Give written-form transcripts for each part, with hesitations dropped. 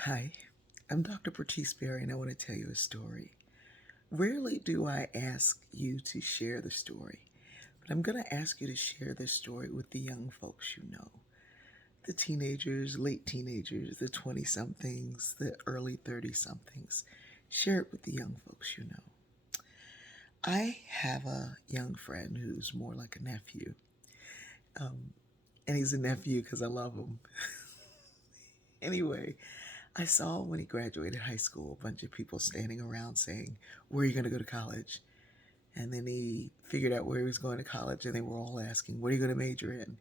Hi, I'm Dr. Bertice Berry, and I want to tell you a story. Rarely do I ask you to share the story, but I'm going to ask you to share this story with the young folks you know, the teenagers, late teenagers, the 20 somethings, the early 30 somethings. Share it with the young folks you know. I have a young friend who's more like a nephew, um, and he's a nephew because I love him. Anyway, I saw when he graduated high school a bunch of people standing around saying, "Where are you going to go to college?" And then he figured out where he was going to college, and they were all asking, "What are you going to major in?"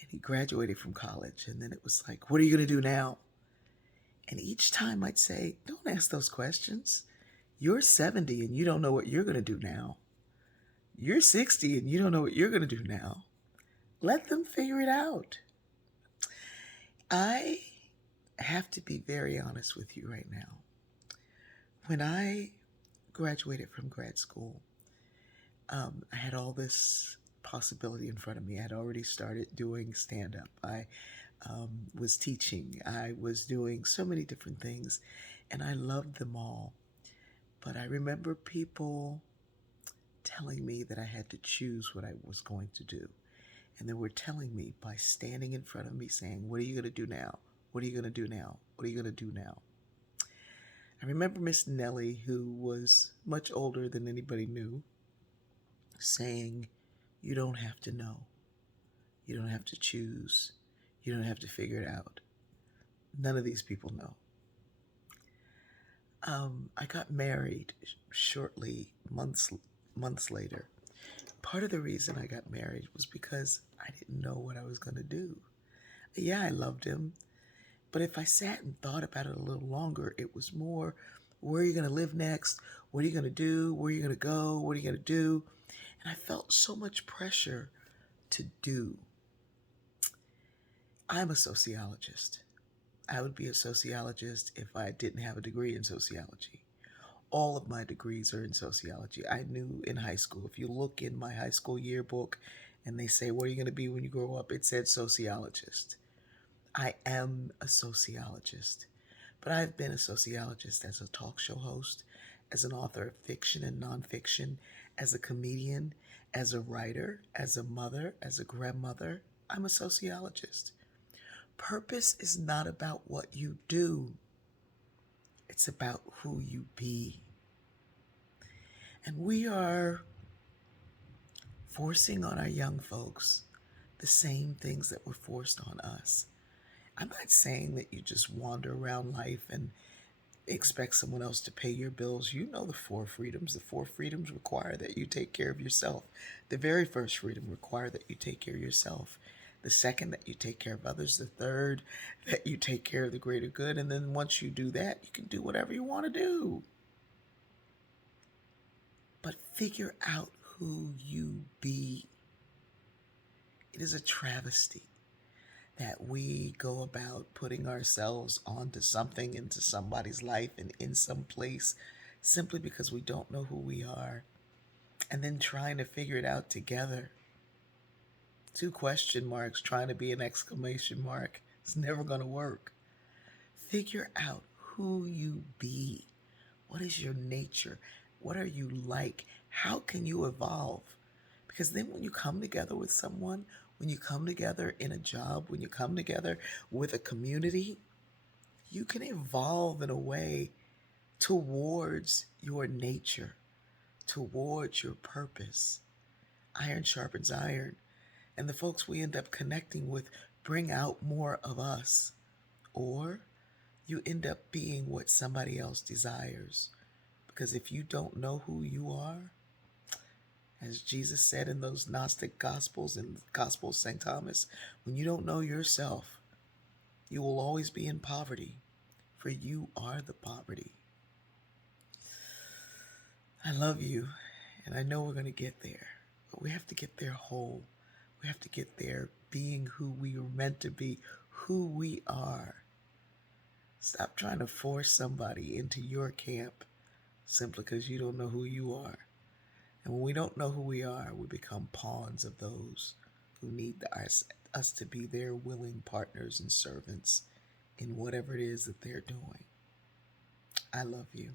And he graduated from college, and then it was like, "What are you going to do now?" And each time I'd say, "Don't ask those questions. You're 70 and you don't know what you're going to do now. You're 60 and you don't know what you're going to do now. Let them figure it out." I have to be very honest with you right now. When I graduated from grad school, I had all this possibility in front of me. I had already started doing stand up. I was teaching. I was doing so many different things, and I loved them all. But I remember people telling me that I had to choose what I was going to do. And they were telling me by standing in front of me saying, "What are you going to do now? What are you going to do now? What are you going to do now?" I remember Miss Nellie, who was much older than anybody knew, saying, "You don't have to know. You don't have to choose. You don't have to figure it out. None of these people know." I got married shortly, months later. Part of the reason I got married was because I didn't know what I was going to do. Yeah, I loved him, but if I sat and thought about it a little longer, it was more, where are you going to live next? What are you going to do? Where are you going to go? What are you going to do? And I felt so much pressure to do. I'm a sociologist. I would be a sociologist if I didn't have a degree in sociology. All of my degrees are in sociology. I knew in high school, if you look in my high school yearbook and they say, "What are you going to be when you grow up?" It said sociologist. I am a sociologist, but I've been a sociologist as a talk show host, as an author of fiction and nonfiction, as a comedian, as a writer, as a mother, as a grandmother. I'm a sociologist. Purpose is not about what you do, it's about who you be. And we are forcing on our young folks the same things that were forced on us. I'm not saying that you just wander around life and expect someone else to pay your bills. You know the four freedoms. The four freedoms require that you take care of yourself. The very first freedom require that you take care of yourself. The second, that you take care of others. The third, that you take care of the greater good. And then once you do that, you can do whatever you want to do. But figure out who you be. It is a travesty that we go about putting ourselves onto something, into somebody's life, and in some place simply because we don't know who we are, and then trying to figure it out together. Two question marks trying to be an exclamation mark. It's never going to work. Figure out who you be. What is your nature? What are you like? How can you evolve? Because then when you come together with someone, when you come together in a job, when you come together with a community, you can evolve in a way towards your nature, towards your purpose. Iron sharpens iron, and the folks we end up connecting with bring out more of us. Or you end up being what somebody else desires. Because if you don't know who you are, as Jesus said in those Gnostic Gospels and Gospel of St. Thomas, when you don't know yourself, you will always be in poverty, for you are the poverty. I love you, and I know we're going to get there, but we have to get there whole. We have to get there being who we are meant to be, who we are. Stop trying to force somebody into your camp simply because you don't know who you are. And when we don't know who we are, we become pawns of those who need us to be their willing partners and servants in whatever it is that they're doing. I love you.